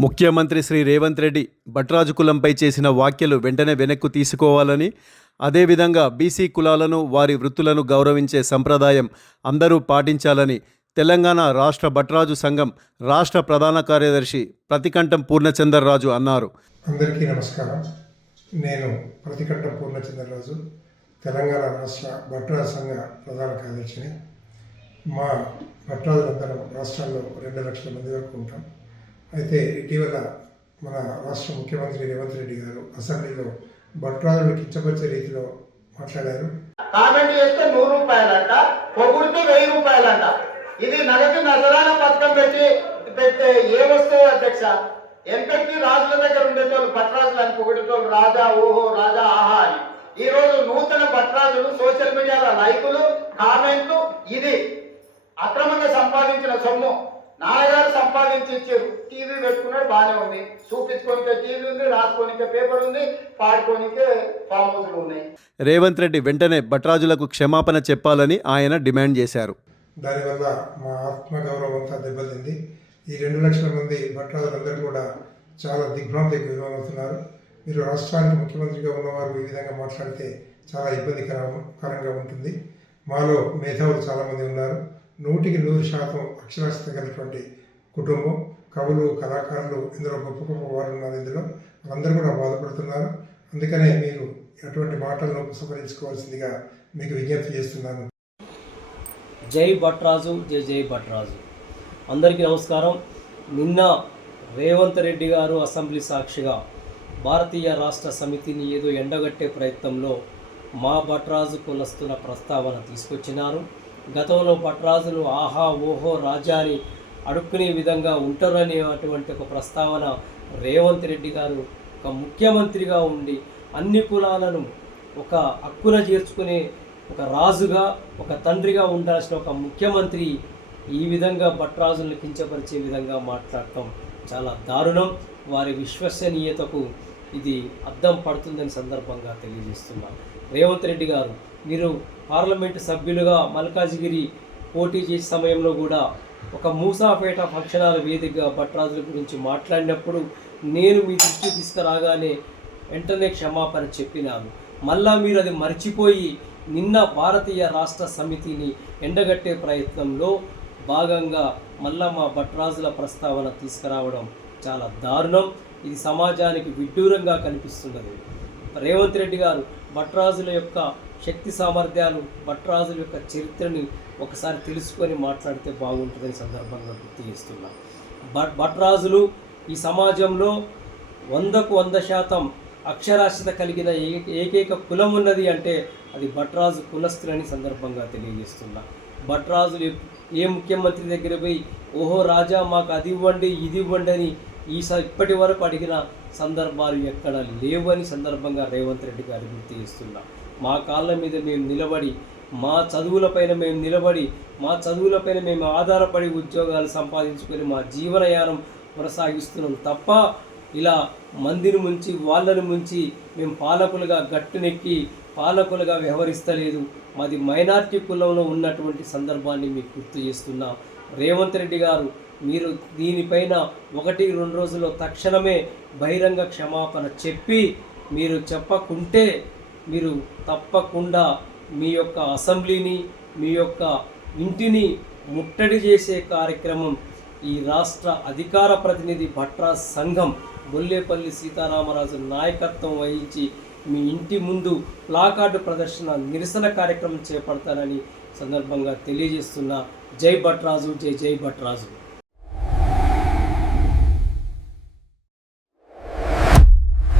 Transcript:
ముఖ్యమంత్రి శ్రీ రేవంత్ రెడ్డి భట్రాజు కులంపై చేసిన వ్యాఖ్యలు వెంటనే వెనక్కు తీసుకోవాలని, అదేవిధంగా బీసీ కులాలను వారి వృత్తులను గౌరవించే సంప్రదాయం అందరూ పాటించాలని తెలంగాణ రాష్ట్ర భట్రాజు సంఘం రాష్ట్ర ప్రధాన కార్యదర్శి ప్రతికంఠం పూర్ణచంద్రరాజు అన్నారు. అందరికీ నమస్కారం. నేను ప్రతికంఠం పూర్ణచంద్రరాజు, తెలంగాణ రాష్ట్ర భట్రాజు సంఘ ప్రధాన కార్యదర్శిని. మా భట్రాజులందరం రాష్ట్రాల్లో 2 లక్షల మంది వరకు ఉంటాం. అయితే ఇటీవల మన రాష్ట్ర ముఖ్యమంత్రి రేవంత్ రెడ్డి గారు అసెంబ్లీలో భట్రాజులను కించపరిచే రీతిలో మాట్లాడారు. కామెంట్ చేస్తే 100 రూపాయలంట, పొగుడితే 1000 రూపాయలంట. ఇది నగదు నజరాన పథకం పెడితే ఏమొస్తాయి అధ్యక్ష? ఎంతకి రాజుల దగ్గర ఉండేటోళ్ళు భట్రాజులు అని పొగిడేటోళ్ళు రాజా ఓహో రాజా ఆహా అని. ఈ రోజు నూతన భట్రాజులు సోషల్ మీడియాలో లైకులు కామెంట్లు, ఇది అక్రమంగా సంపాదించిన సొమ్ము. నాన్నగారు సంపాదించి ఇచ్చారు. టీవీ పెట్టుకున్నాడు, బాగానే ఉంది. చూపించుకోనికే టీవీ ఉంది, రాసుకోనికే పేపర్ ఉంది, పాడుకోనికే ఫామ్ హౌస్లు ఉన్నాయి. రేవంత్ రెడ్డి వెంటనే భట్రాజులకు క్షమాపణ చెప్పాలని ఆయన డిమాండ్ చేశారు. దానివల్ల మా ఆత్మగౌరవం అంతా దెబ్బతింది. ఈ 2 లక్షల మంది భట్రాజులందరూ కూడా చాలా దిగ్భ్రాంతికి గురవుతున్నారు. మీరు రాష్ట్రానికి ముఖ్యమంత్రిగా ఉన్నవారు ఈ విధంగా మాట్లాడితే చాలా ఇబ్బందికరంగా ఉంటుంది. మాలో మేధావులు చాలామంది ఉన్నారు. 100% అక్షరాస్యత కలిగినటువంటి కుటుంబం, కవులు, కళాకారులు, ఇందులో గొప్ప గొప్ప వారు ఉన్నారు. ఇందులో అందరూ కూడా బాధపడుతున్నారు. అందుకనే మీరు అటువంటి మాటలను ఉపసంహరించుకోవాల్సిందిగా మీకు విజ్ఞప్తి చేస్తున్నాను. జై భట్రాజు, జై జై భట్రాజు. అందరికీ నమస్కారం. నిన్న రేవంత్ రెడ్డి గారు అసెంబ్లీ సాక్షిగా భారతీయ రాష్ట్ర సమితిని ఏదో ఎండగట్టే ప్రయత్నంలో మా భట్రాజు కులస్తుల ప్రస్తావన తీసుకొచ్చినారు. గతంలో భట్రాజులు ఆహా ఓహో రాజా అని అడుక్కునే విధంగా ఉంటారనేటువంటి ఒక ప్రస్తావన రేవంత్ రెడ్డి గారు ఒక ముఖ్యమంత్రిగా ఉండి అన్ని కులాలను ఒక హక్కున చేర్చుకునే ఒక రాజుగా, ఒక తండ్రిగా ఉండాల్సిన ఒక ముఖ్యమంత్రి ఈ విధంగా భట్రాజులను కించపరిచే విధంగా మాట్లాడటం చాలా దారుణం. వారి విశ్వసనీయతకు ఇది అద్దం పడుతుందని సందర్భంగా తెలియజేస్తున్నాను. రేవంత్ రెడ్డి గారు, మీరు పార్లమెంటు సభ్యులుగా మల్కాజిగిరి పోటీ చేసే సమయంలో కూడా ఒక మూసాపేట ఫంక్షన్ హాల్ వేదికగా భట్రాజుల గురించి మాట్లాడినప్పుడు నేను మీ దృష్టి తీసుకురాగానే వెంటనే క్షమాపణ చెప్పినాను. మళ్ళా మీరు అది మర్చిపోయి నిన్న భారతీయ రాష్ట్ర సమితిని ఎండగట్టే ప్రయత్నంలో భాగంగా మళ్ళా మా భట్రాజుల ప్రస్తావన తీసుకురావడం చాలా దారుణం. ఇది సమాజానికి విడ్డూరంగా కనిపిస్తున్నది. రేవంత్ రెడ్డి గారు భట్రాజుల యొక్క శక్తి సామర్థ్యాలు, భట్రాజుల యొక్క చరిత్రని ఒకసారి తెలుసుకొని మాట్లాడితే బాగుంటుందని సందర్భంగా గుర్తు చేస్తున్నాం. భట్రాజులు ఈ సమాజంలో 100కు 100% అక్షరాస్యత కలిగిన ఏకైక కులం ఉన్నది అంటే అది భట్రాజు కులస్తులని సందర్భంగా తెలియజేస్తున్నా. భట్రాజులు ఏ ముఖ్యమంత్రి దగ్గర పోయి ఓహో రాజా మాకు అది ఇవ్వండి ఇది ఇవ్వండి అని ఇప్పటి వరకు అడిగిన సందర్భాలు ఎక్కడ లేవని సందర్భంగా రేవంత్ రెడ్డి గారు గుర్తు చేస్తున్నా. మా కాళ్ళ మీద మేము నిలబడి, మా చదువులపైన మేము నిలబడి, మా చదువులపైన మేము ఆధారపడి ఉద్యోగాలు సంపాదించుకొని మా జీవనయానం కొనసాగిస్తున్నాం తప్ప ఇలా మందిని ముంచి వాళ్ళని ముంచి మేము పాలకులుగా గట్టునెక్కి పాలకులుగా వ్యవహరిస్తలేదు. మాది మైనార్టీ కులంలో ఉన్నటువంటి సందర్భాన్ని మీకు గుర్తు చేస్తున్నా. రేవంత్ రెడ్డి గారు, మీరు దీనిపైన 1-2 రోజుల్లో తక్షణమే బహిరంగ క్షమాపణ చెప్పి, మీరు చెప్పకుంటే మీరు తప్పకుండా మీ యొక్క అసెంబ్లీని, మీ యొక్క ఇంటిని ముట్టడి చేసే కార్యక్రమం ఈ రాష్ట్ర అధికార ప్రతినిధి భట్రాజ్ సంఘం బొల్లేపల్లి సీతారామరాజు నాయకత్వం వహించి మీ ఇంటి ముందు ప్లాకార్డు ప్రదర్శన నిరసన కార్యక్రమం చేపడతానని సందర్భంగా తెలియజేస్తున్నా. జై భట్రాజు, జై జై భట్రాజు.